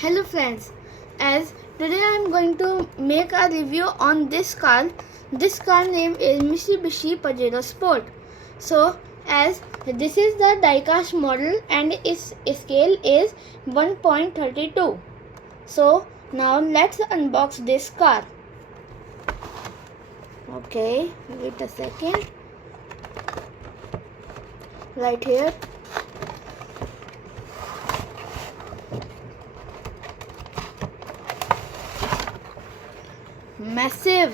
Hello friends, as today I am going to make a review on this car. This car name is Mitsubishi Pajero Sport. So as this is the diecast model and its scale is 1.32. So now let's unbox this car. Okay, wait a second. Right here. Massive.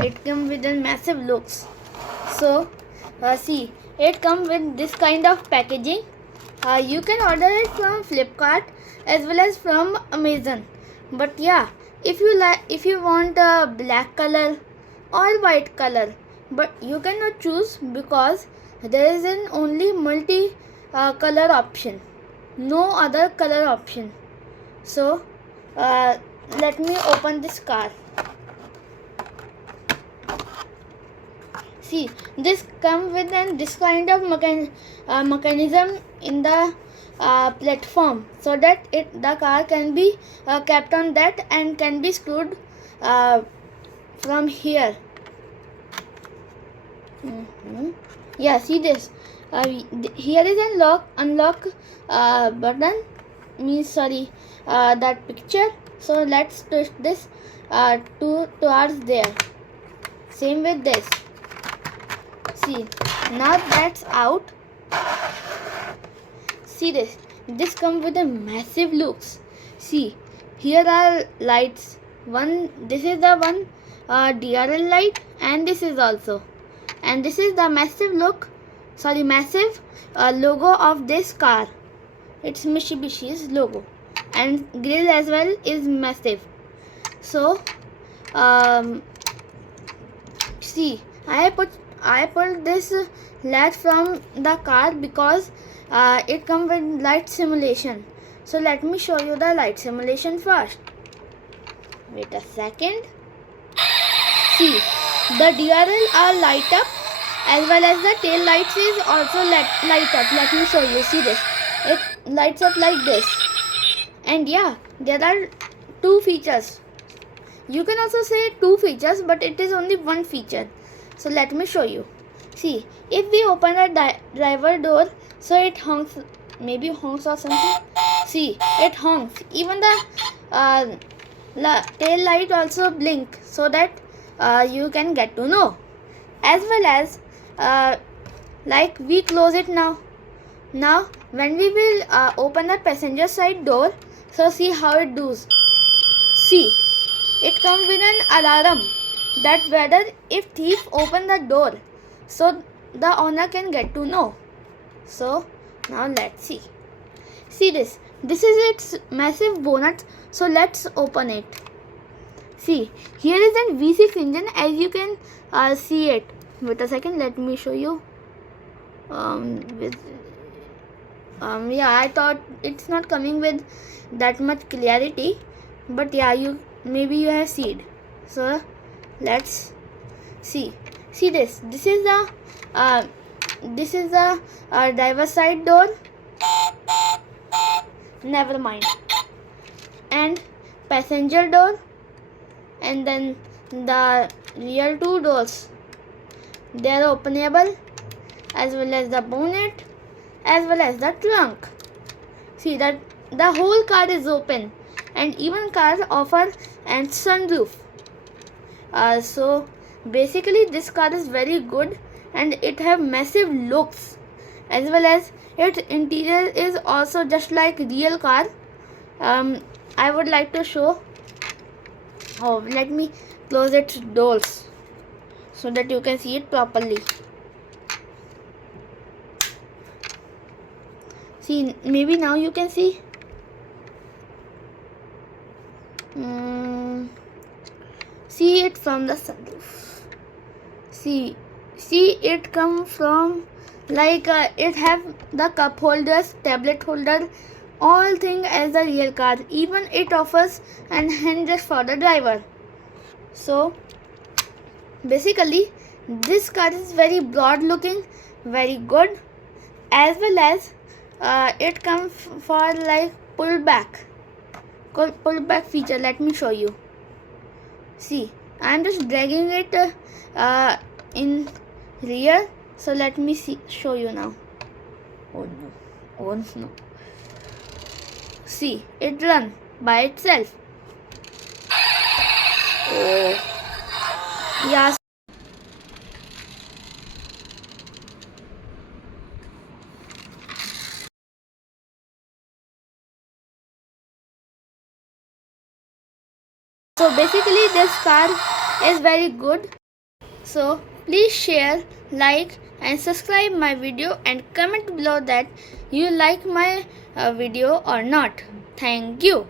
It comes with a massive looks. So see, it comes with this kind of packaging. You can order it from Flipkart as well as from Amazon. But yeah, if you want a black color or white color, but you cannot choose because there is an only multi color option, no other color option. So let me open this car. See, this comes with this kind of mechanism in the platform, so that the car can be kept on that and can be screwed from here. Yeah, see this. Here is an unlock button. That picture. So let's twist this towards there. Same with this. See, now that's out. See this. This comes with a massive looks. See, here are lights. This is the one DRL light, and this is also. And this is the massive logo of this car. It's Mitsubishi's logo, and grill as well is massive. So, see, I pulled this latch from the car because it comes with light simulation. So let me show you the light simulation first. Wait a second. See, the DRL are light up as well as the tail lights is also light up. Let me show you. See this. It lights up like this. And yeah, there are two features. You can also say two features, but it is only one feature. So let me show you. See, if we open the driver door, so it honks, maybe honks or something. See, it honks. Even the tail light also blink, so that you can get to know. As well as like we close it now. Now when we will open the passenger side door, so see how it does. See, it comes with an alarm that whether if thief open the door, so the owner can get to know. So now let's see. See this. This is its massive bonnet. So let's open it. See, here is a V6 engine, as you can see it. Wait a second. Let me show you. Yeah, I thought it's not coming with that much clarity, but yeah, maybe you have seen. So let's see. See this. This is the driver side door. Never mind. And passenger door, and then the rear two doors. They are openable, as well as the bonnet, as well as the trunk. See that the whole car is open, and even cars offer a sunroof. So basically this car is very good, and it have massive looks, as well as its interior is also just like real car. I would like to show. Oh, let me close its doors so that you can see it properly. See, maybe now you can see. See it from the sunroof. See it come from like it have the cup holders, tablet holder, all thing as a real car. Even it offers an handrest for the driver. So basically this car is very broad looking, very good, as well as it comes for like pull back. pull back feature. Let me show you. See, I am just dragging it in rear. So let me show you now. Oh no, oh no. See, it run by itself. Oh, yeah. So basically this car is very good. So please share, like and subscribe my video and comment below that you like my video or not. Thank you.